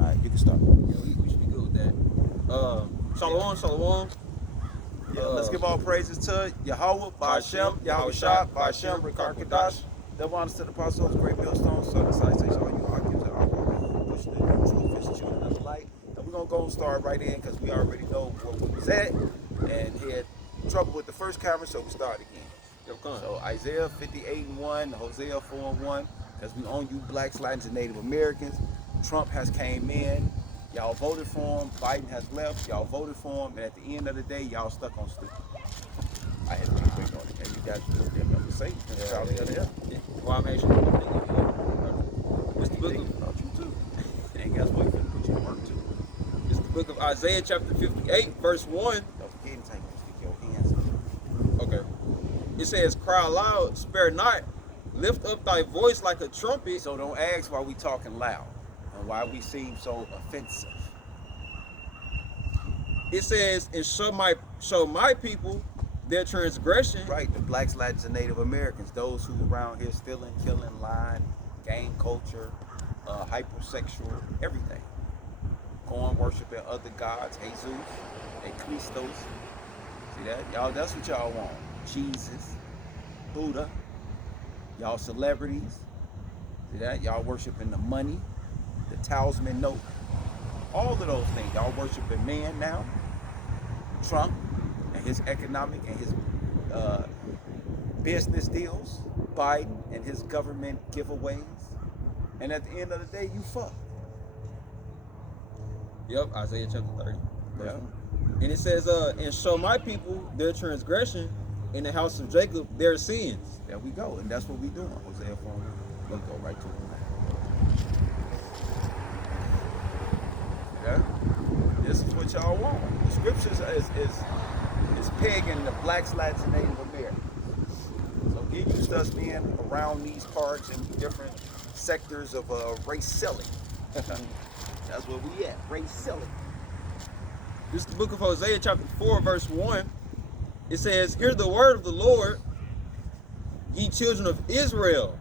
All right, you can start. Yeah, we should be good with that. Shalom, shalom. Yeah, let's give all praises to Yahweh, Ba'ashem, Yahweh Shah, Ba'ashem, Rikar Kodash. Double honors to the apostles, great millstones, so the citation, all you arguments and aqua, push the truth is children of the light. And we're going to go and start right in because we already know where we was at and had trouble with the first camera, so we start again. Yo, come. So Isaiah 58:1, Hosea 4:1, because we own you blacks, Latins, and Native Americans. Trump has came in. Y'all voted for him. Biden has left. Y'all voted for him. And at the end of the day, y'all stuck on stupid. I had to be quick on it. And you got to say Yeah. Well, I'm actually it's the book of about you too. And guess what? You're going to put your work too. it's the book of Isaiah chapter 58, verse 1. Don't forget to take your hands. Okay. It says, cry aloud, spare not, lift up thy voice like a trumpet. So don't ask why we talking loud and why we seem so offensive. It says, and show my people their transgression. Right, the blacks, Latins, and Native Americans, those who around here stealing, killing, lying, gang culture, hypersexual, everything. Going worshiping other gods, Jesus, and Christos. See that? Y'all, that's what y'all want. Jesus, Buddha, y'all celebrities. See that? Y'all worshiping the money, the talisman note, all of those things. Y'all worshiping man now, Trump, and his economic and his business deals, Biden and his government giveaways, and at the end of the day, you fuck. Yep, Isaiah chapter 30. Yeah. And it says, and show my people their transgression, in the house of Jacob their sins. There we go, and that's what we doing. Hosea 4. We'll go right to it. Yeah. This is what y'all want. The scriptures is pegging the blacks, Latins, and Native Americans. So get used to us being around these parts and different sectors of race selling. That's where we at, race selling. This is the book of Hosea chapter 4, verse 1. It says, hear the word of the Lord, ye children of Israel.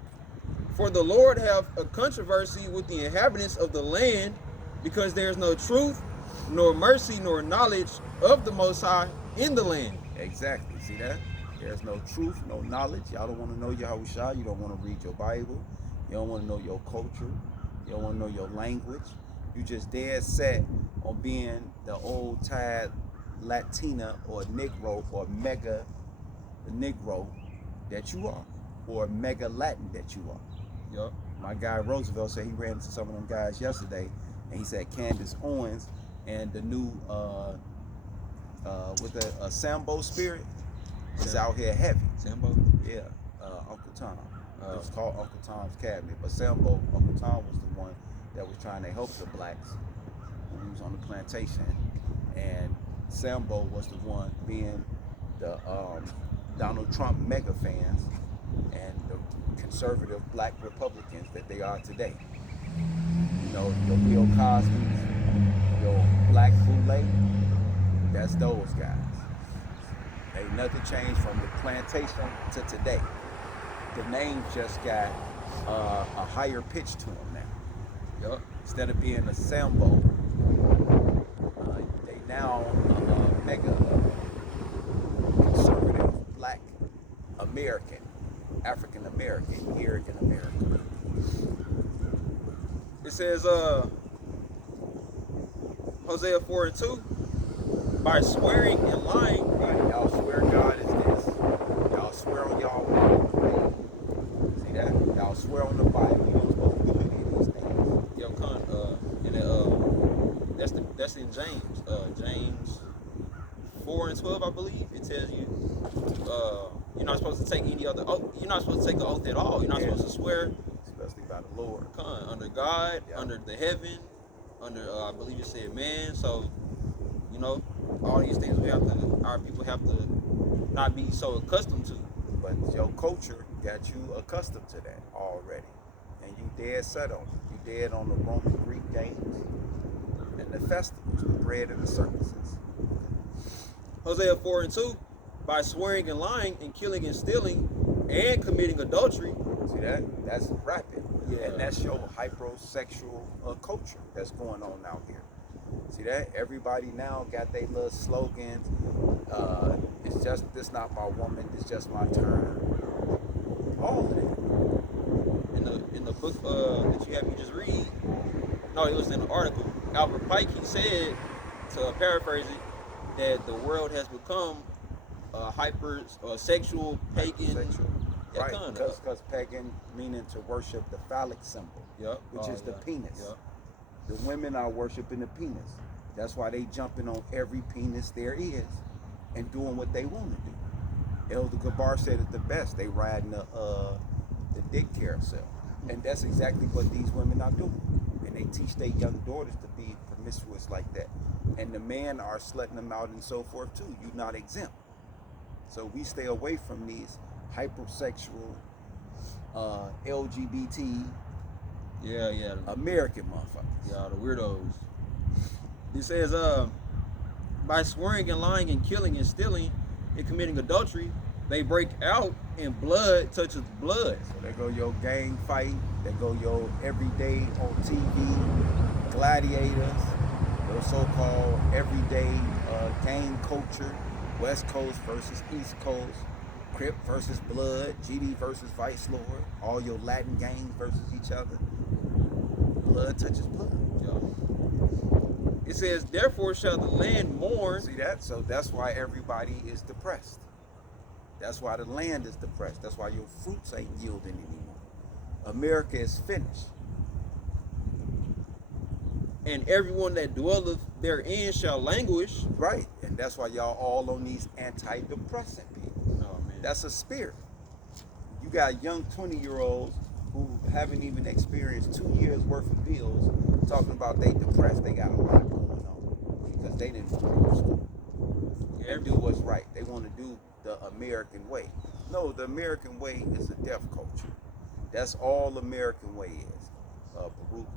For the Lord have a controversy with the inhabitants of the land, because there is no truth, nor mercy, nor knowledge of the Most High in the land. Exactly. See that? There's no truth, no knowledge. Y'all don't want to know Yahweh Shah. You don't want to read your Bible. You don't want to know your culture. You don't want to know your language. You just dead set on being the old-tide Latina or Negro or mega Negro that you are, or mega Latin that you are. Yep. My guy Roosevelt said he ran into some of them guys yesterday, and he said Candace Owens and the new with the Sambo Spirit is out here heavy. Sambo? Yeah, Uncle Tom. It's called Uncle Tom's Cabinet, but Sambo, Uncle Tom was the one that was trying to help the blacks when he was on the plantation, and Sambo was the one being the Donald Trump mega fans and the conservative black Republicans that they are today. You know, your Bill Cosby's, your Black Boule, that's those guys. Ain't nothing changed from the plantation to today. The name just got a higher pitch to them now. Yep. Instead of being a Sambo, they now mega conservative black American, African American here in America. It says, Hosea 4 and 2, by swearing and lying. Right, y'all swear God is this. Y'all swear on y'all Bible. See that? Y'all swear on the Bible. You don't supposed to do any of these things. Yo, and that's in James. James 4 and 12, I believe. It tells you, you're not supposed to take any other oath. You're not supposed to take an oath at all. You're not supposed to swear. Especially by the Lord. Under God, under the heaven, under I believe it said man. So, you know, all these things our people have to not be so accustomed to. But your culture got you accustomed to that already. And you dead set on it. You dead on the Roman Greek games and the festivals, the bread and the circuses. Hosea 4 and 2, by swearing and lying and killing and stealing and committing adultery. See that? That's rapid. Yeah, And that's your hypersexual culture that's going on out here. See that? Everybody now got their little slogans. It's just, this not my woman, it's just my turn. All of that. In the book that you have me just read, no, it was in an article. Albert Pike, he said, to paraphrase it, that the world has become sexual, pagan. Hypersexual. Yeah, Right, because pagan meaning to worship the phallic symbol, Yep. which is the penis. Yep. The women are worshiping the penis. That's why they jumping on every penis there is and doing what they want to do. Elder Gabar said it the best. They riding the dick carousel. And that's exactly what these women are doing. And they teach their young daughters to be promiscuous like that. And the men are slutting them out and so forth too. You're not exempt. So we stay away from these hypersexual, LGBT, Yeah. American motherfuckers. Yeah, the weirdos. It says, by swearing and lying and killing and stealing and committing adultery, they break out and blood touches blood. So there go your gang fight. There go your everyday on TV gladiators. Your so-called everyday gang culture. West Coast versus East Coast. Crip versus Blood. GD versus Vice Lord. All your Latin gangs versus each other. Blood touches blood. Yeah. It says, therefore shall the land mourn. See that? So that's why everybody is depressed. That's why the land is depressed. That's why your fruits ain't yielding anymore. America is finished. And everyone that dwelleth therein shall languish. Right. And that's why y'all all on these antidepressant pills. Oh, man. That's a spirit. You got young 20-year-olds who haven't even experienced 2 years worth of bills talking about they depressed. They got a lot going on because they didn't go to school and do what's right. They want to do the American way. No, the American way is a death culture. That's all American way is. Baruch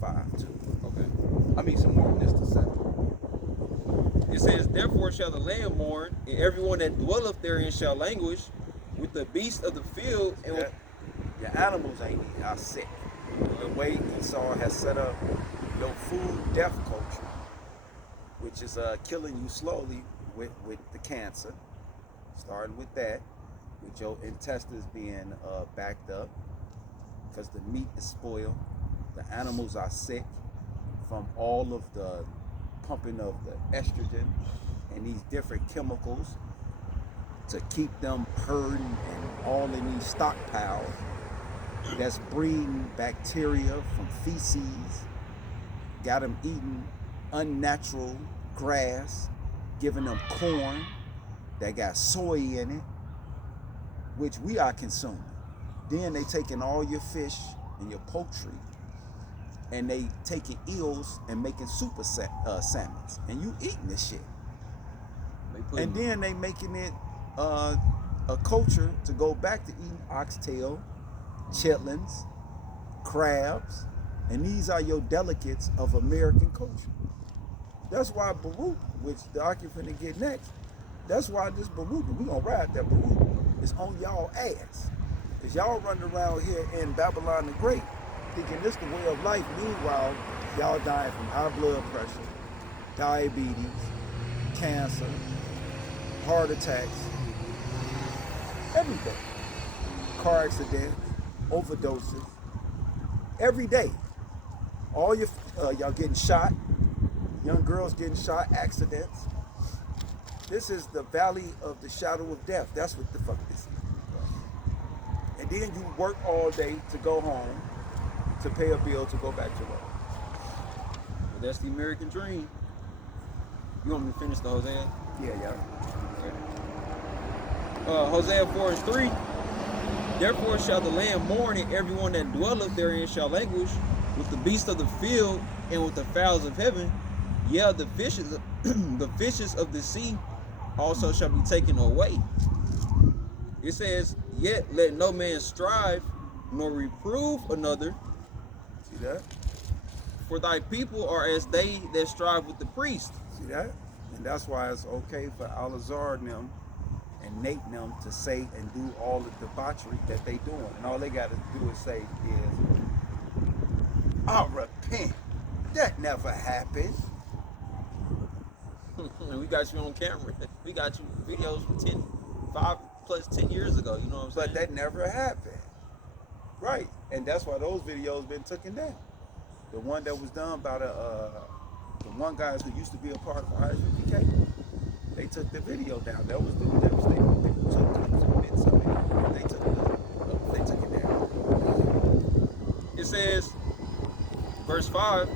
5:2. Okay. I mean some more than this to say. It says, therefore shall the land mourn, and everyone that dwelleth therein shall languish with the beasts of the field and with Your animals are sick. The way Esau has set up your food death culture, which is killing you slowly with the cancer, starting with that, with your intestines being backed up, because the meat is spoiled, the animals are sick from all of the pumping of the estrogen and these different chemicals to keep them herding and all in these stockpiles that's breeding bacteria from feces, got them eating unnatural grass, giving them corn that got soy in it, which we are consuming. Then they taking all your fish and your poultry and they taking eels and making super salmons, and you eating this shit. And then they making it a culture to go back to eating oxtail, chitlins, crabs, and these are your delicates of American culture. That's why Baruch, which the occupant finna get next, that's why this Baruch, we gonna ride that Baruch, is on y'all ass. Cause y'all running around here in Babylon the Great thinking this the way of life. Meanwhile, y'all dying from high blood pressure, diabetes, cancer, heart attacks, everything. Car accidents, overdoses, every day. All your y'all getting shot, young girls getting shot, accidents. This is the valley of the shadow of death. That's what the fuck this is. And then you work all day to go home, to pay a bill, to go back to work. Well, that's the American dream. You want me to finish the Hosea? Yeah. Hosea 4:3. Therefore shall the land mourn, and everyone that dwelleth therein shall languish with the beasts of the field and with the fowls of heaven. Yeah, the fishes, the fishes of the sea also shall be taken away. It says, yet let no man strive nor reprove another. See that? For thy people are as they that strive with the priest. See that? And that's why it's okay for Alazar and them and Nate and them to say and do all the debauchery that they doing. And all they got to do is say is, "I repent." That never happened. And we got you on camera. We got you videos from 5 plus 10 years ago. You know what I'm saying? But that never happened. Right. And that's why those videos been taken down. The one that was done by the one guys who used to be a part of ISUPK, they took the video down. That was the devastating. People took clips and bits of it. They took it down. It says, verse 5,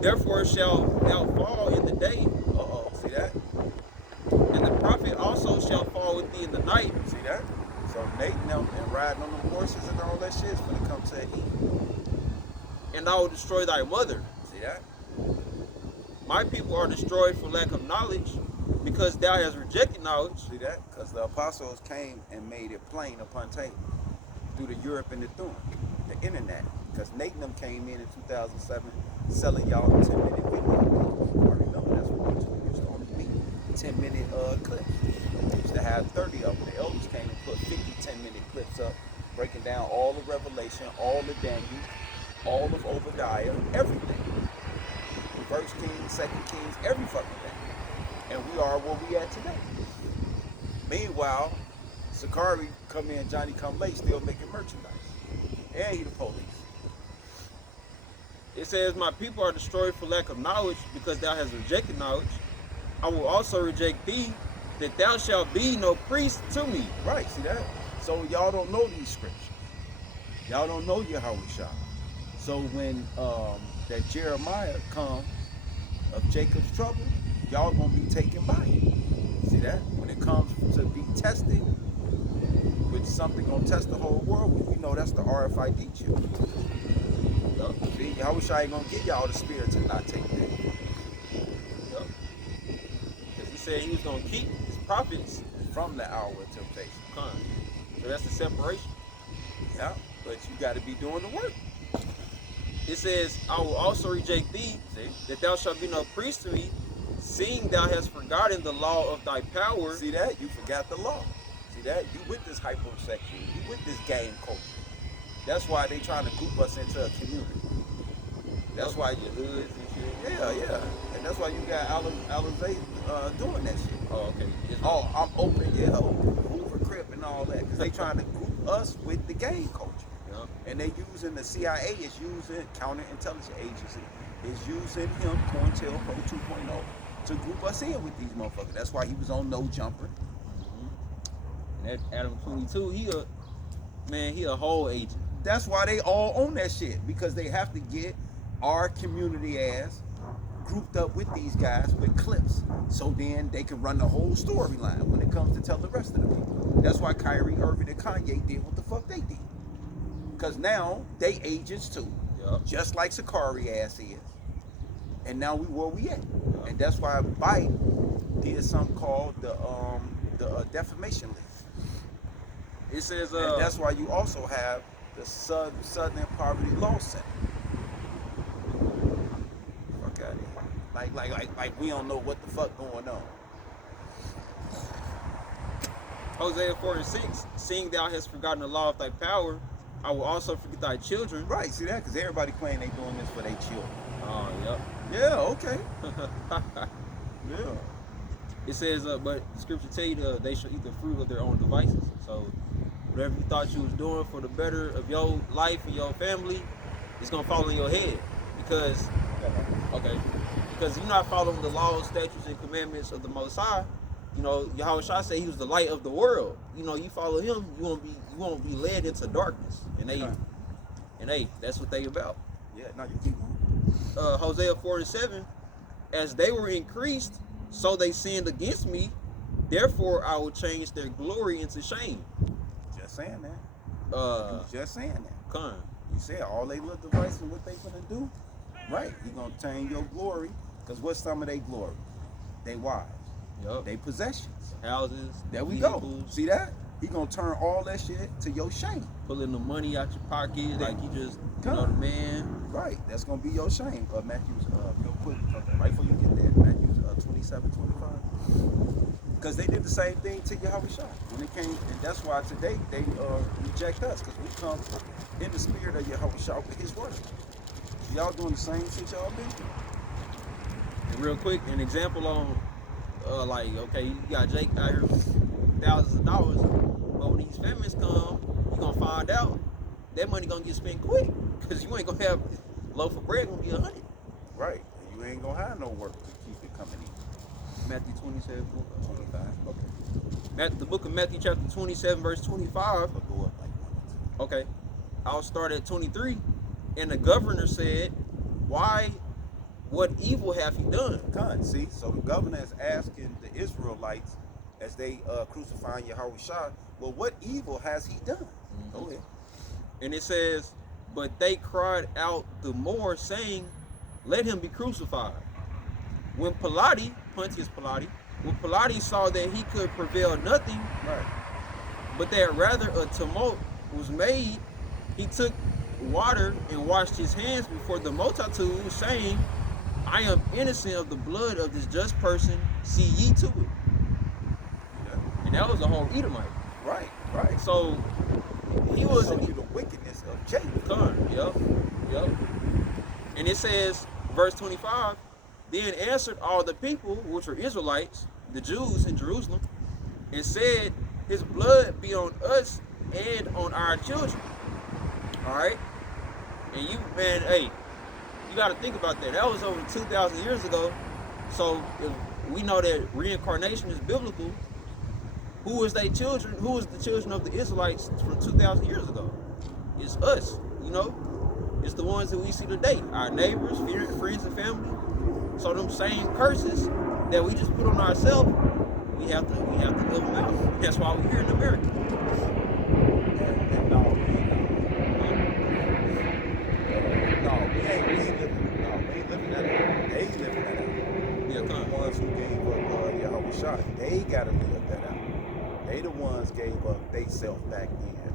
therefore shalt thou fall in the day, See that? and the prophet also shall fall with thee in the night. See that? So Nate and them and riding on them horses and all that shit is gonna come to an end. And I will destroy thy mother. See that? My people are destroyed for lack of knowledge, because thou hast rejected knowledge. See that? Because the apostles came and made it plain upon table through the Europe and the internet. Because Nate and them came in 2007 selling y'all 10-minute video clips. I remember that's what YouTube used to only be 10-minute clips. They used to have 30 of them. The elders came and put 50 10-minute clips up, breaking down all the Revelation, all the Daniel, all of Obadiah, everything. First Kings, Second Kings, every fucking thing. And we are where we at today. Meanwhile, Sakari come in, Johnny come late, still making merchandise. And he the police. It says, my people are destroyed for lack of knowledge, because thou hast rejected knowledge. I will also reject thee, that thou shalt be no priest to me. Right, see that? So y'all don't know these scriptures. Y'all don't know Yahweh Shah. So when that Jeremiah come of Jacob's trouble, y'all gonna be taken by it. See that? When it comes to be tested with something gonna test the whole world, we know that's the RFID chip. See, Yahweh Shah ain't gonna give y'all the spirit to not take that. Because he said he was going to keep his prophets From the hour of temptation. So that's the separation. Yeah, but you gotta be doing the work. It says, I will also reject thee, that thou shalt be no priest to me, seeing thou hast forgotten the law of thy power. See that? You forgot the law. See that? You with this hyposexual. You with this gang culture. That's why they trying to group us into a community. That's why you hoods and shit. Yeah. And that's why you got Alizé doing that shit. Oh, okay. I'm open, Hoover Crip and all that. Because they trying to group us with the gang culture. Yep. And they using, the CIA is using, counterintelligence agency, is using him, COINTELPRO 2.0, to group us in with these motherfuckers. That's why he was on No Jumper. Mm-hmm. And that Adam 22, he a whole agent. That's why they all own that shit, because they have to get our community ass grouped up with these guys with clips, so then they can run the whole storyline when it comes to tell the rest of the people. That's why Kyrie Irving and Kanye did what the fuck they did, because now they agents too, just like Sakari ass is, and now we where we at, and that's why Biden did something called the defamation list. It says, and that's why you also have the Southern Poverty Law Center. Fuck out of here. Like we don't know what the fuck going on. Hosea 4:6, seeing thou hast forgotten the law of thy power, I will also forget thy children. Right, see that? Because everybody claim they doing this for their children. Oh, yep. Yeah, okay. Yeah. It says, but the scripture tell you they shall eat the fruit of their own devices. So whatever you thought you was doing for the better of your life and your family, it's gonna fall in your head. Because you're not following the laws, statutes, and commandments of the Most High. You know, Yahweh Shah said he was the light of the world. You know, you follow him, you won't be led into darkness. And that's what they about. Yeah, no, you keep going. Hosea 4:7, as they were increased, so they sinned against me. Therefore, I will change their glory into shame. Just saying that. Just saying that. Come. You said all they little devices and what they gonna do. Right. He gonna change your glory. Because what's some of their glory? They wives. Yep. They possessions. Houses. There we vehicles. go. See that? He gonna turn all that shit to your shame. Pulling the money out your pocket like you just, the man. Right. That's gonna be your shame. Matthew's, real quick, right before you get there, Matthew's 27:25. Because they did the same thing to Yahushua when it came, and that's why today they reject us, because we come in the spirit of Yahushua with his word. So y'all doing the same shit y'all been doing. And real quick, an example on, like, okay, you got Jake out here with thousands of dollars, but when these famines come, you gonna find out that money gonna get spent quick, because you ain't gonna have a loaf of bread gonna be 100. Right. And you ain't gonna have no work to keep it coming in. Matthew 27, 25. Okay. The book of Matthew chapter 27, verse 25. It'll go up like 1 or 2. Okay. I'll start at 23. And the governor said, why, what evil have he done? See, so the governor is asking the Israelites as they crucifying Yahushua, well, what evil has he done? Go ahead. And it says, but they cried out the more, saying, let him be crucified. When Pontius Pilate saw that he could prevail nothing, Right. but that rather a tumult was made, he took water and washed his hands before the multitude, saying, I am innocent of the blood of this just person, see ye to it. Yeah. And that was a whole Edomite. Right. So he was show you the wickedness of Jacob. Yep. And it says, verse 25, then answered all the people, which were Israelites, the Jews in Jerusalem, and said, his blood be on us and on our children. All right? And you, man, hey, you got to think about that. That was over 2,000 years ago. So if we know that reincarnation is biblical, who is their children? Who is the children of the Israelites from 2,000 years ago? It's us, you know? It's the ones that we see today, our neighbors, friends, and family. So them same curses that we just put on ourselves, we have to live them out. That's why we're here in America. And we ain't living that out. They living that out. Yeah, The ones who gave up Yahushua, they gotta live that out. They the ones gave up they self back then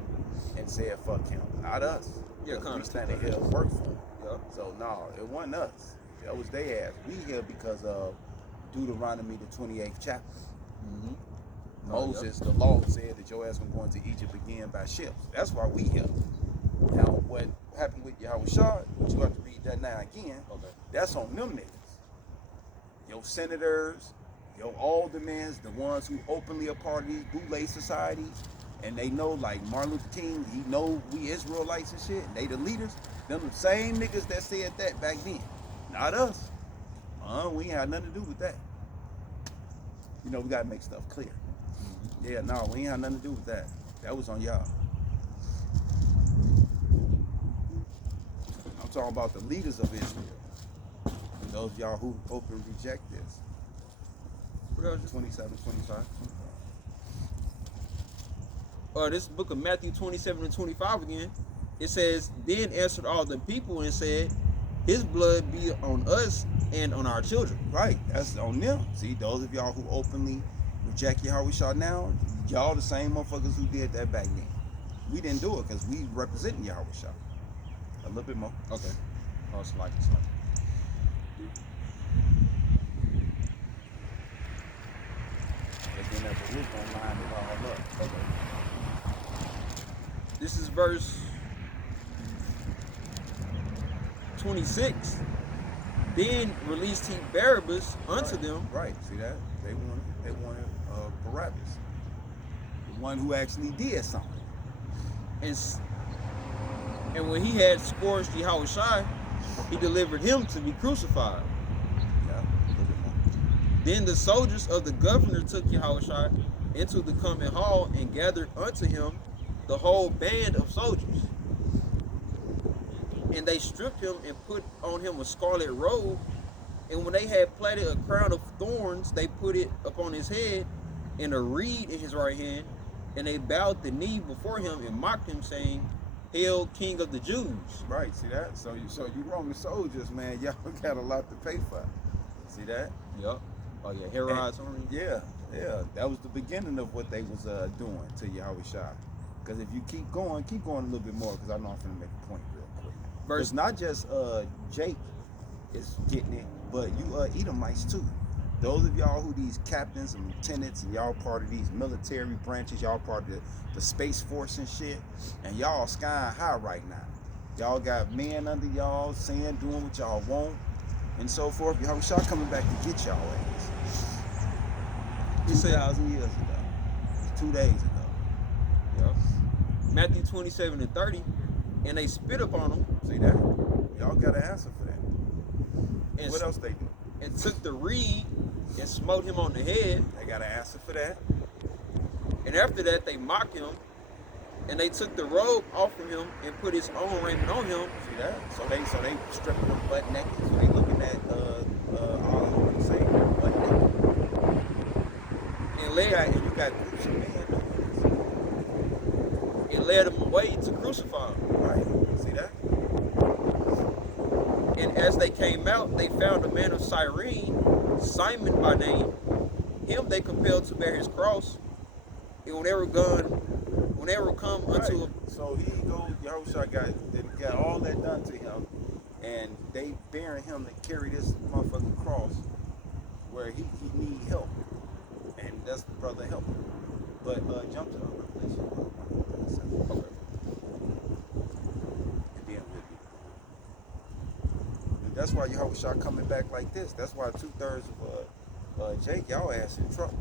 and said fuck him, not us. Yeah, we standing here and work for him. Yeah. So no, it wasn't us. That was they ass. We here because of Deuteronomy the 28th chapter. Mm-hmm. Moses, the law said that your ass was going to Egypt again by ships. That's why we here. Now, what happened with Yahushua, which you have to read that now again, Okay. that's on them niggas. Your senators, your aldermen, the ones who openly are part of these bootleg societies, and they know, like Martin Luther King, he know we Israelites and shit, and they the leaders. Them the same niggas that said that back then. Not us. We ain't had nothing to do with that. You know, we gotta make stuff clear. Yeah, no, we ain't had nothing to do with that. That was on y'all. I'm talking about the leaders of Israel. And those of y'all who openly reject this. What else? 27, 25. This book of Matthew 27 and 25 again. It says, then answered all the people and said, his blood be on us and on our children. Right, that's on them. See, those of y'all who openly reject Yahushua now, y'all the same motherfuckers who did that back then. We didn't do it because we representing Yahushua. A little bit more. Okay. Oh, it's like. And then that Baruch gonna line it all up. Okay. This is verse 26. Then released he Barabbas unto them. Right, see that? They wanted Barabbas. The one who actually did something. And when he had scourged Yahushua, he delivered him to be crucified. Yeah, a little bit more. Then the soldiers of the governor took Yahushua into the common hall and gathered unto him the whole band of soldiers. And they stripped him and put on him a scarlet robe. And when they had plaited a crown of thorns, they put it upon his head and a reed in his right hand. And they bowed the knee before him and mocked him, saying, Hail, King of the Jews. Right, see that? So you Roman soldiers, man, y'all got a lot to pay for. See that? Yep. Oh yeah, Herod's army. Yeah. That was the beginning of what they was doing to Yahushua. Because if you keep going a little bit more, because I know I'm going to make a point real quick. It's not just Jake is getting it, but you Edomites too. Those of y'all who these captains and lieutenants and y'all part of these military branches, y'all part of the Space Force and shit, and y'all skying high right now. Y'all got men under y'all saying, doing what y'all want, and so forth. Y'all coming back to get y'all ass. 2,000 years ago. 2 days ago. Yeah. Matthew 27 and 30, and they spit upon him. See that? Y'all got an answer for that. And what else they do? And took the reed and smote him on the head. They got an answer for that. And after that, they mocked him, and they took the robe off from him and put his own raiment on him. See that? So they stripping him butt naked. So they looking at all over the same butt naked. And you got groups of men doing this. And led him away to crucify him. Right. See that? And as they came out, they found a man of Cyrene, Simon by name. Him they compelled to bear his cross. And when they were come unto him. So he goes, Yahushua got all that done to him, and they bearing him to carry this motherfucking cross where he need help. And that's the brother helping him. But jump to the Revelation. Okay. And then we'll do it. And that's why Yahushua coming back like this. That's why 2/3 of Jake, y'all ass in trouble.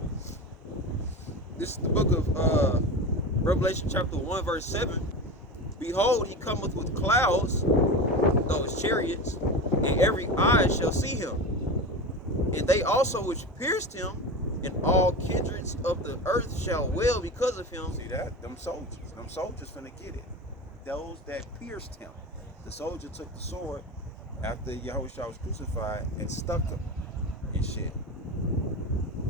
This is the book of Revelation chapter 1 verse 7. Behold, he cometh with clouds, those chariots, and every eye shall see him. And they also which pierced him, and all kindreds of the earth shall wail because of him. See that? Them soldiers finna get it. Those that pierced him. The soldier took the sword after Yahushua was crucified and stuck him and shit.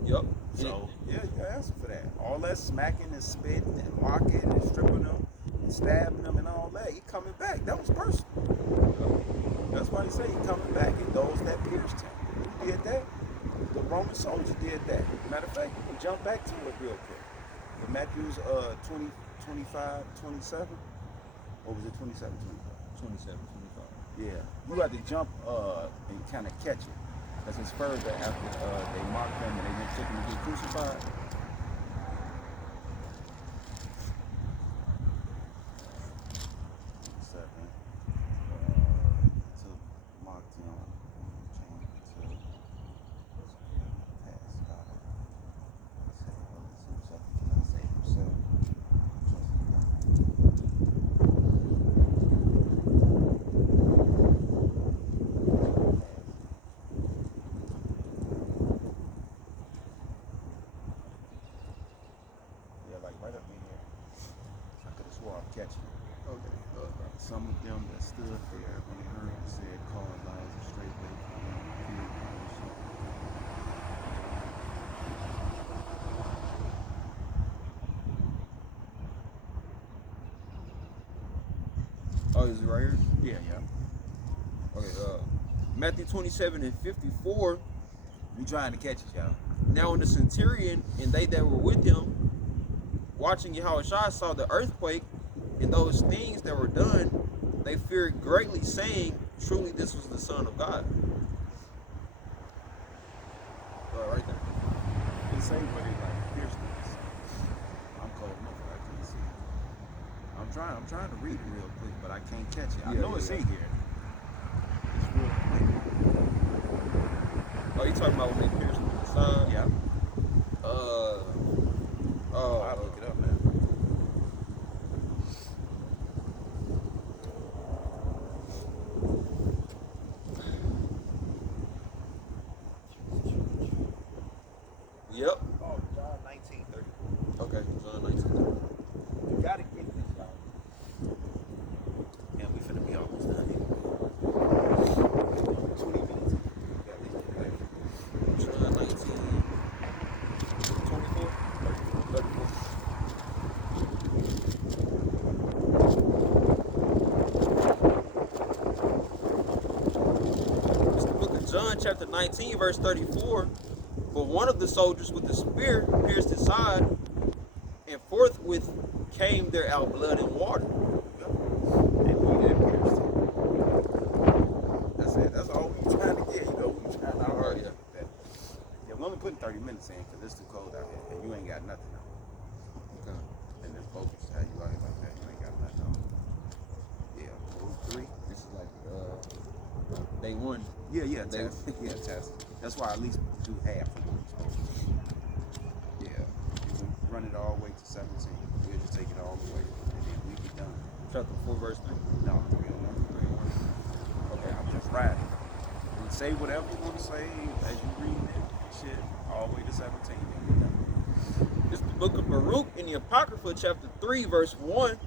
Yep. So, yeah, you got an answer for that. All that smacking and spitting and mocking and stripping them and stabbing them and all that, he coming back. That was personal. That's why he say he coming back. And those that pierced him. Who did that? The Roman soldier did that. Matter of fact, we jump back to it real quick. The Matthew's 20, 25, 27. Or was it 27, 25? 27, 25. Yeah. You got to jump and kind of catch it. Because it's further after they mocked him and they went took him to get crucified. Second. To mocked him. Change it to pass God. Save himself. Catch it. Okay. Some of them that stood there when they heard it said, "Call lies a straight way for him." Oh, is it right here? Yeah. Okay. Matthew 27 and 54. We trying to catch it, y'all. Now when the centurion and they that were with him, watching Yahushua, saw the earthquake and those things that were done, they feared greatly, saying, truly this was the Son of God. Right there. They say what they like pierced this. I'm cold enough, I can't see it. I'm trying to read it real quick, but I can't catch it. I know it's in here. It's real quick. Oh, you talking about when they pierced him on the side? Yeah. I'll look it up, man. Yep. Oh, John 19:34. Okay, John 19:30. You gotta get this, y'all. And we finna be almost done here. 20 minutes. John 19, 24, 34. It's the book of John, chapter 19, verse 34. But one of the soldiers with the spear pierced his side, and forthwith came there out blood and water. And we that pierced him. That's it. That's all we trying to get. You know, we trying to All right, yeah. that. Yeah, 30 minutes in because it's too cold out here and you ain't got nothing on. Okay. And then focus how you out here like that, you ain't got nothing on. Yeah, move 3. This is like day 1. Yeah, test. Yeah, test. That's why I at least do half of what you're supposed to do. Yeah, you can run it all the way to 17. We'll just take it all the way and then we be done. Chapter 4, verse 3. No, 301. 301. Okay, I'm just riding. And say whatever you want to say as you read it. Shit, all the way to 17. It's the book of Baruch in the Apocrypha, chapter 3, verse 1.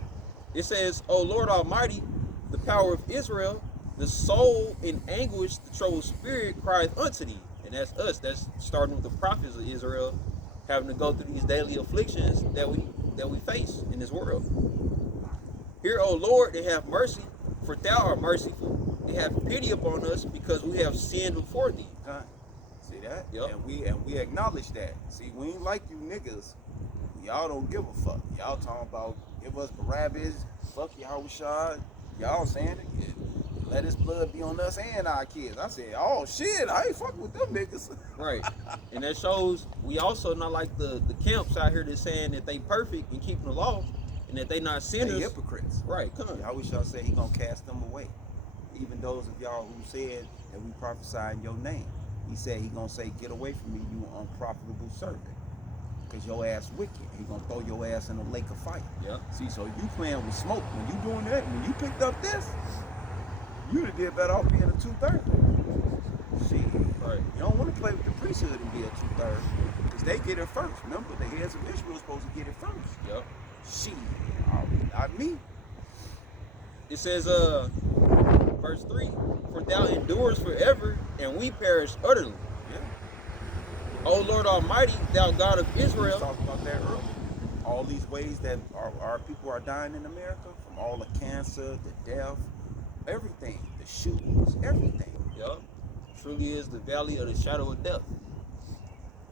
It says, O Lord Almighty, the power of Israel, the soul in anguish, the troubled spirit crieth unto thee. And that's us. That's starting with the prophets of Israel having to go through these daily afflictions that we face in this world. Hear, O Lord, and have mercy, for thou art merciful, and have pity upon us, because we have sinned before thee. Done. See that? Yep. And we acknowledge that. See, we ain't like you niggas. Y'all don't give a fuck. Y'all talking about give us Barabbas, fuck Yahushua. Y'all saying it. Let his blood be on us and our kids. I said, oh shit, I ain't fucking with them niggas. Right. And that shows we also not like the camps out here that's saying that they perfect and keeping the law and that they not sinners. They hypocrites. Right, come on. Yahushua said he gonna cast them away. Even those of y'all who said that we prophesy in your name. He said he gonna say, get away from me, you unprofitable servant. Because your ass wicked. He gonna throw your ass in a lake of fire. Yeah. See, so you playing with smoke. When you doing that, when you picked up this, you'd have did better off being a 2/3. Shit. Right. You don't want to play with the priesthood and be a 2/3. Because they get it first. Remember, the heads of Israel are supposed to get it first. Yep. Shit. Not me. It says, verse 3, for thou endures forever, and we perish utterly. Yeah. O Lord Almighty, thou God of We Israel. talked about that earlier. All these ways that our people are dying in America, from all the cancer, the death, everything, the shootings, everything. Yep. Truly is the valley of the shadow of death.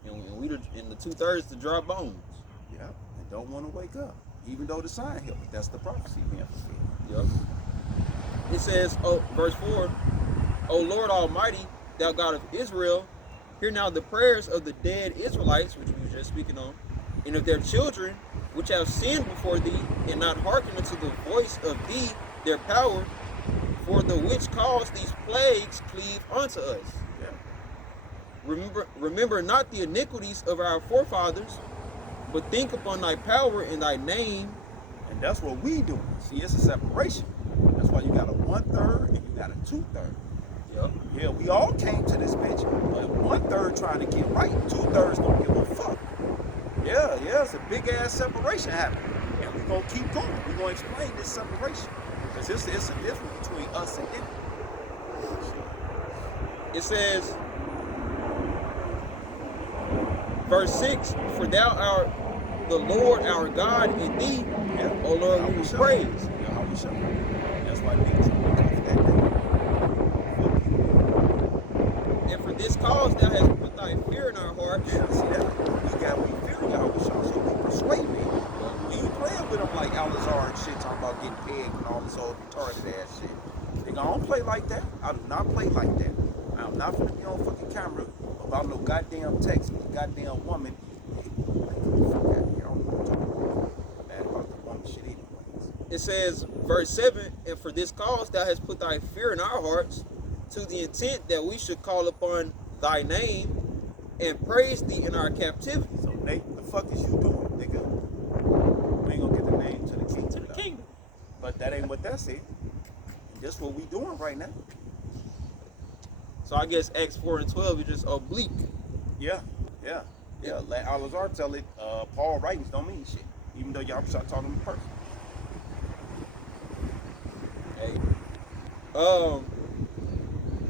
And we in the 2/3 the dry bones. Yeah, and don't want to wake up, even though the sign here. But that's the prophecy being fulfilled. Yep. It says, oh, verse 4, O Lord Almighty, thou God of Israel, hear now the prayers of the dead Israelites, which we were just speaking on, and of their children, which have sinned before thee, and not hearkened unto the voice of thee, their power, for the which cause these plagues cleave unto us. Yeah. Remember not the iniquities of our forefathers, but think upon thy power and thy name. And that's what we doing. See, it's a separation. That's why you got a 1/3 and you got a 2/3. Yep. Yeah, we all came to this bitch, but 1/3 trying to get right, 2/3 don't give a fuck. Yeah, it's a big ass separation happening. And we're gonna keep going. We're gonna explain this separation. Because it's a difference between us and them. It says, verse 6, for thou art the Lord our God, in thee, O Lord, we will praise. Yeah, how we show. That's why niggas don't come that day. And for this cause thou hast put thy fear in our hearts. Yeah, see that? We fear Yahushua, so we persuade me. We ain't playing with them like Alazar and shit, talking about getting pegged and all this old retarded ass shit. Nigga, I don't play like that. I do not play like that. I'm not gonna be on fucking camera about no goddamn text with a goddamn woman. It says, verse 7, and for this cause thou hast put thy fear in our hearts, to the intent that we should call upon thy name and praise thee in our captivity. So Nate, what the fuck is you doing, nigga? We ain't gonna get the name to the king. To the kingdom. But that ain't what that said. That's what we doing right now. So I guess Acts 4 and 12 is just oblique. Yeah. Let Alazar tell it, Paul writings don't mean shit. Even though y'all start talking in person. Hey.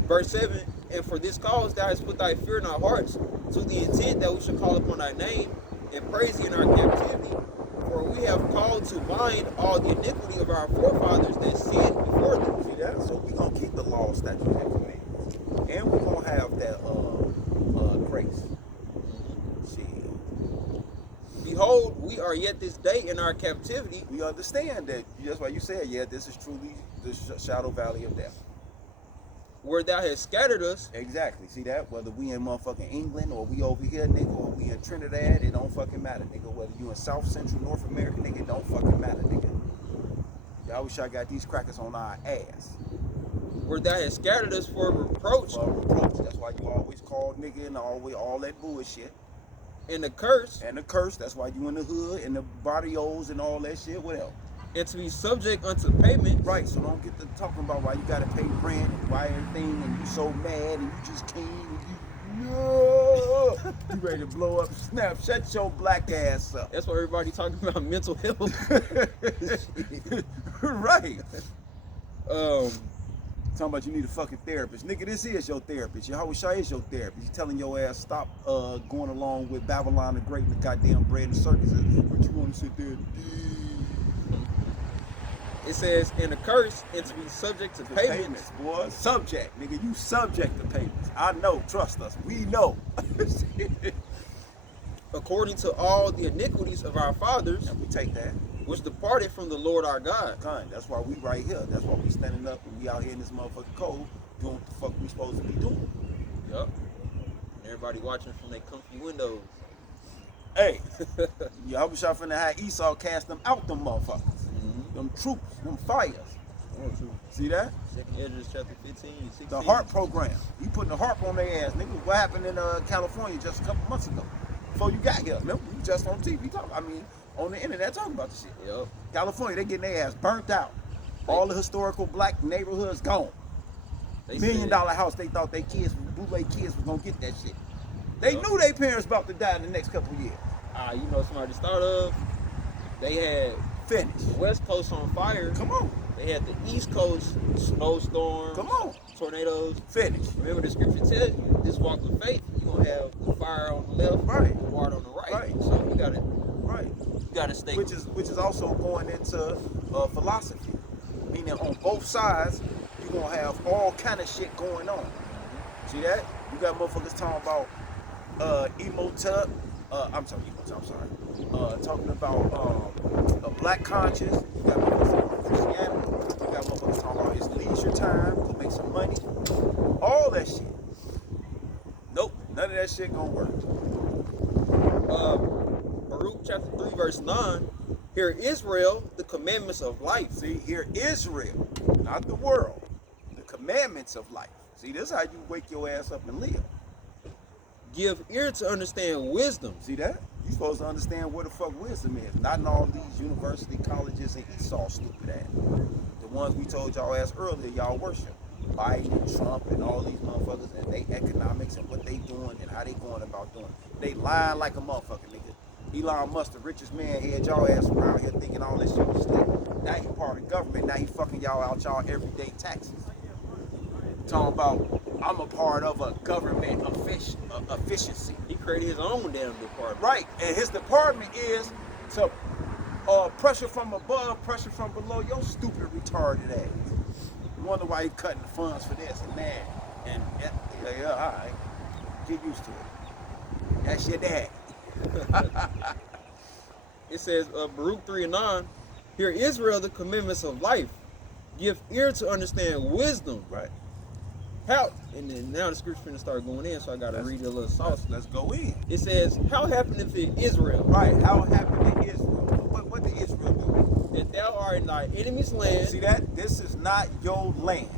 Verse 7, and for this cause thou hast put thy fear in our hearts, to the intent that we should call upon thy name and praise thee in our captivity. For we have called to mind all the iniquity of our forefathers that sinned before them. See that? So we gonna keep the law, statutes, and commandments. And we gonna have that grace. Behold, we are yet this day in our captivity. We understand that. That's why you said, yeah, this is truly the shadow valley of death. where thou hast scattered us. Exactly. See that? Whether we in motherfucking England or we over here, nigga, or we in Trinidad, it don't fucking matter, nigga. Whether you in South Central North America, nigga, it don't fucking matter, nigga. Y'all wish I got these crackers on our ass. Where thou hast scattered us for reproach For reproach. That's why you always call nigga and always all that bullshit. and the curse, And the curse. That's why you in the hood and the barrios and all that shit. What else? and to be subject unto payment. Right, so don't get to talking about why you gotta pay rent and why everything and you so mad and you just can't and you ready to blow up. Snap, shut your black ass up. That's why everybody talking about mental health. Right. Um, Talking about you need a fucking therapist. Nigga, this is your therapist. Yahweh Shai is your therapist. He's telling your ass stop going along with Babylon the Great and the goddamn bread and circuses. But you want to sit there and it says, and the curse, and to be subject to payments. boy. Subject, nigga. You subject to payments. I know. Trust us. We know. According to all the iniquities of our fathers, And we take that. which departed from the Lord our God. That's why we right here. That's why we standing up and we out here in this motherfucking cold doing what the fuck we supposed to be doing. Yup. And everybody watching from their comfy windows. Hey, y'all wish I finna have Esau cast them out, them motherfuckers. Mm-hmm. Them troops, them fires. See that? Second Ezra chapter 15, 16. The HARP program. You putting the HARP on their ass, nigga. What happened in California just a couple months ago? Before you got here, remember? We just on TV talking. I mean, on the internet talking about the shit. Yup. California, they getting their ass burnt out. All the historical black neighborhoods gone. They $1 million said- house. They thought they kids, bootleg kids, was gonna get that shit. They Yup. knew their parents about to die in the next couple of years. You know somebody to start of? They had Finish. the West Coast on fire. Come on. They had the East Coast snowstorms. Come on. Tornadoes. Finish. Remember the scripture tells you, this walk of faith, you're going to have the fire on the left, Right. the water on the right. Right. So you got to Right. stay. Which is also going into philosophy. Meaning on both sides, you're gonna have all kind of shit going on. See that? You got motherfuckers talking about talking about a black conscience. You got motherfuckers talking about Christianity. You got motherfuckers talking about his leisure time, go make some money. All that shit. Nope, none of that shit gonna work. Baruch chapter 3 verse 9, hear Israel, the commandments of life. See, here Israel, not the world. The commandments of life. See, this is how you wake your ass up and live. Give ear to understand wisdom. See that? You supposed to understand where the fuck wisdom is. Not in all these university colleges and Esau stupid ass. The ones we told y'all ass earlier, y'all worship. Biden and Trump and all these motherfuckers and they economics and what they doing and how they going about doing. They lying like a motherfucker, nigga. Elon Musk, the richest man, had y'all ass around here thinking all this shit was slick. Now he part of the government. Now he fucking y'all out y'all everyday taxes. Talking about I'm a part of a government efficiency. He created his own damn department. Right, and his department is to pressure from above, pressure from below. Your stupid retarded ass. You wonder why he cutting the funds for this and that. And yeah, all right, get used to it. That's your dad. It says, Baruch 3 and 9, hear Israel, the commandments of life. Give ear to understand wisdom. Right. How, and then now the scripture's gonna start going in, so I gotta read it a little sauce. Let's go in. It says, how happeneth it Israel, Right. How happened in Israel? What did Israel do? that thou art in thy enemy's land, See that? This is not your land.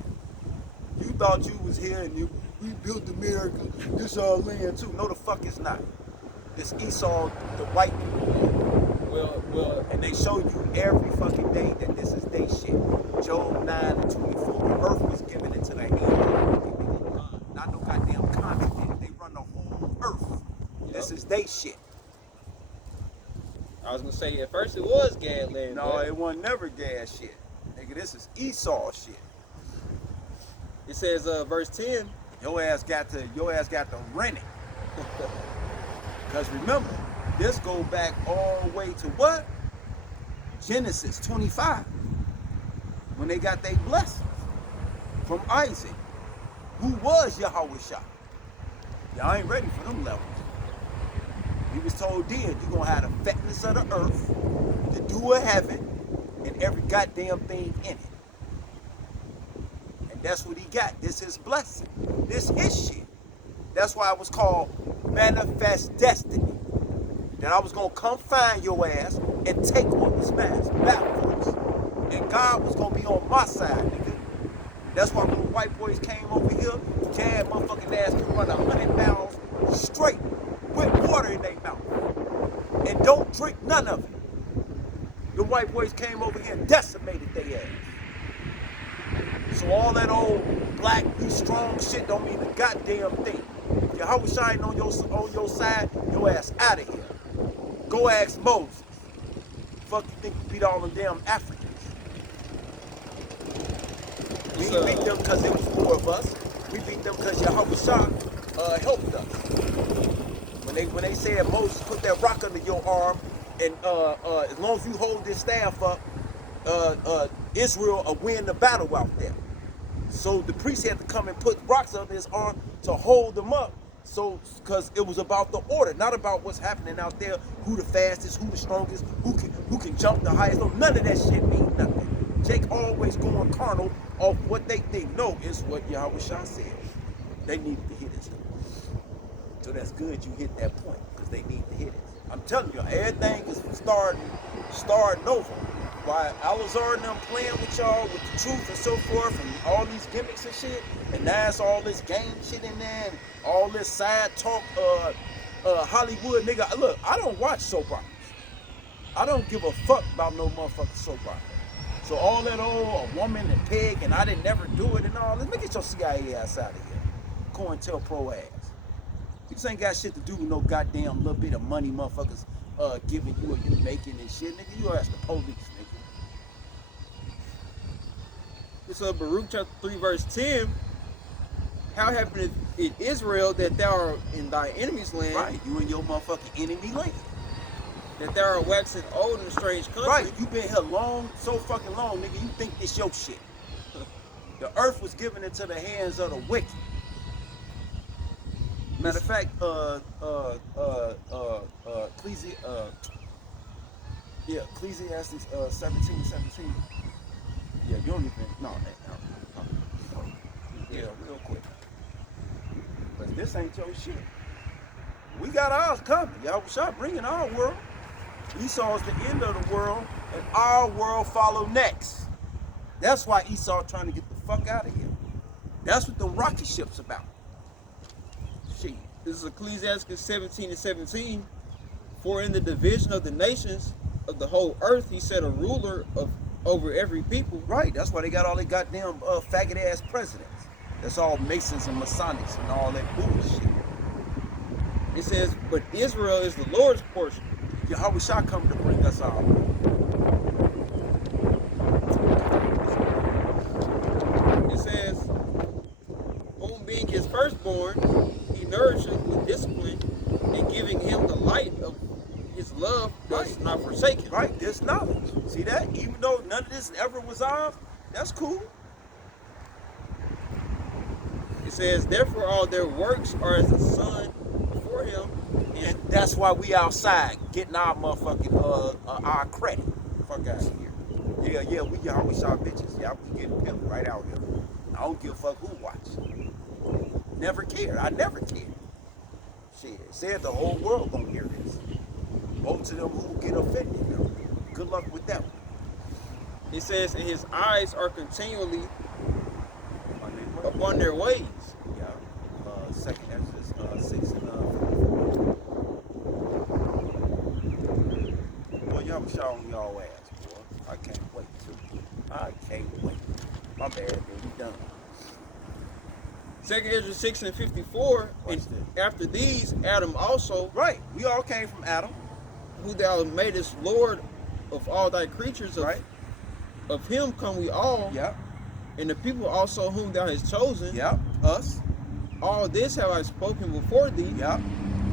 You thought you was here and we built America. This our land too. No, the fuck it's not. It's Esau, the white people. well, And they show you every fucking day that this is they shit. Job 9 and 24. The earth was given into their hand. Not no goddamn continent. They run the whole earth. This is they shit. I was gonna say at first it was Gad land. No, but it wasn't never gas shit. Nigga, this is Esau shit. it says verse 10, Your ass got to rent it. Because remember, this go back all the way to what? Genesis 25. When they got their blessings from Isaac, who was Yahweh Shah. Y'all ain't ready for them levels. He was told then, you're going to have the fatness of the earth, the dew of heaven, and every goddamn thing in it. And that's what he got. This his blessing. This his shit. That's why it was called Manifest Destiny. That I was going to come find your ass and take what was mass backwards. And God was going to be on my side, nigga. That's why when the white boys came over here, Jad motherfucking ass could run 100 miles straight with water in their mouth. And don't drink none of it. The white boys came over here and decimated their ass. So all that old black, be strong shit don't mean a goddamn thing. If Yahweh Shine on your side, your ass out of here. Go ask Moses. Fuck you think you beat all them damn Africans? We didn't beat them because there was more of us. We beat them because Yahweh Shah helped us. When they said Moses put that rock under your arm, and as long as you hold this staff up, Israel will win the battle out there. So the priest had to come and put rocks under his arm to hold them up. So, because it was about the order, not about what's happening out there, who the fastest, who the strongest, who can jump the highest. No, none of that shit means nothing. Jake always going carnal off what they think. No, it's what Yahweh Shah said. They needed to hit it. So that's good you hit that point, because they need to hit it. I'm telling you, everything is starting over. Why Alazar and them playing with y'all with the truth and so forth, and all these gimmicks and shit, and now it's all this game shit in there, and all this side talk, Hollywood nigga. Look, I don't watch soap operas. I don't give a fuck about no motherfucking soap opera. So all that old a woman and pig and I didn't never do it and all this, look at your CIA ass out of here. COINTELPRO ass. This ain't got shit to do with no goddamn little bit of money motherfuckers giving you or you making and shit, nigga. You ask the police, nigga. It's Baruch chapter 3 verse 10. How happened in Israel that thou art in thy enemy's land? Right, you in your motherfucking enemy land. That thou art waxing old in a strange country. Right, you been here long, so fucking long, nigga. You think this your shit. The earth was given into the hands of the wicked. Matter of fact, Ecclesiastes 17:17. Yeah, you don't even no. Yeah, real quick. But this ain't your shit. We got ours coming. Y'all start bringing our world. Esau's the end of the world, and our world follow next. That's why Esau trying to get the fuck out of here. That's what the rocket ship's about. Shit. This is Ecclesiastes 17:17. For in the division of the nations of the whole earth, he set a ruler over every people. Right. That's why they got all they goddamn faggot ass presidents. That's all Masons and Masonics and all that bullshit. It says, but Israel is the Lord's portion. Yahweh Shah come to bring us our world. It says, whom being his firstborn, he nourisheth with discipline, and giving him the light of his love does not forsake him. Right, this knowledge. See that? Even though none of this ever was ours, that's cool. It says, therefore all their works are as the sun before him. And that's why we outside getting our motherfucking our credit. Fuck out of here. Yeah, we Yahweh Shah bitches. Yeah, we getting pimped right out here. I don't give a fuck who watch. Never cared. I never cared. Shit, said the whole world gonna hear this. Woe to them who get offended though. Good luck with that one. It says, and his eyes are continually upon their ways. Yeah. Second Exodus 6 and 54. Boy, y'all showing y'all ass, boy. I can't wait to. I can't wait. My bad, man. We done. Second Ezra 6 and 54. And after these, Adam also. Right. We all came from Adam. Who thou madest Lord of all thy creatures. Right. Of him come we all. Yep. And the people also whom thou hast chosen. Yep. Us. All this have I spoken before thee. Yep.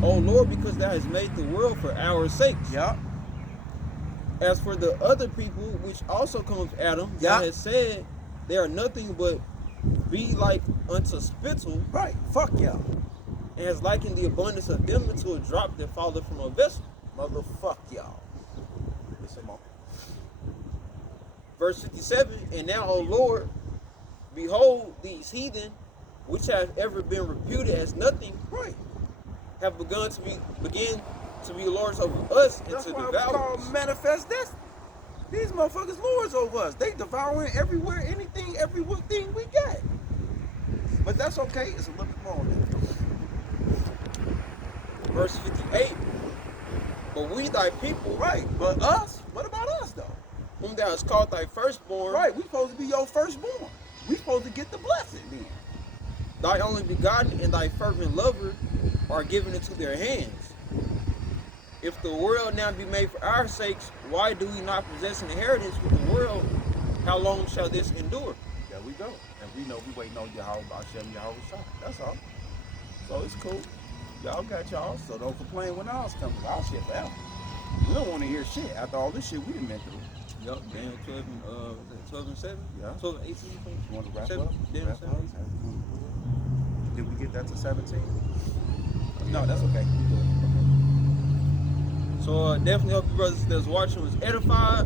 O Lord, because thou hast made the world for our sakes. Yep. As for the other people which also come of Adam, thou hast said they are nothing but be like unto spittle. Right. Fuck y'all. And has likened the abundance of them into a drop that falleth from a vessel. Motherfuck y'all. Listen, Verse 57, and now, O Lord, Behold, these heathen, which have ever been reputed as nothing, Right. have begin to be lords over us and That's to why it's devour called us. manifest destiny. These motherfuckers lords over us. They devouring everywhere, anything, everything we got. But that's okay. It's a little bit more on Verse 58. But we thy people, that. Right. But us, what about us though? whom thou hast called thy firstborn, Right. We supposed to be your firstborn. We supposed to get the blessing then. thy only begotten and thy fervent lover, are given into their hands. If the world now be made for our sakes, why do we not possess an inheritance with the world? How long shall this endure? There we go. And we know we waiting on Yahweh, Hashem, Yahweh Shah. That's all. So it's cool. Y'all got y'all, so don't complain when ours comes. Our shit forever. We don't want to hear shit after all this shit we done been through. Yup, Daniel 12 and 7? Yeah. 12 and 18? You want to wrap 7, up? Daniel Wrap 7. up? Did we get that to 17? No, that's okay. So definitely hope you brothers that's watching was edified.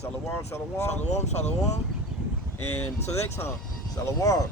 Shalom, shalom. Shalom, shalom. And till next time. Shalom.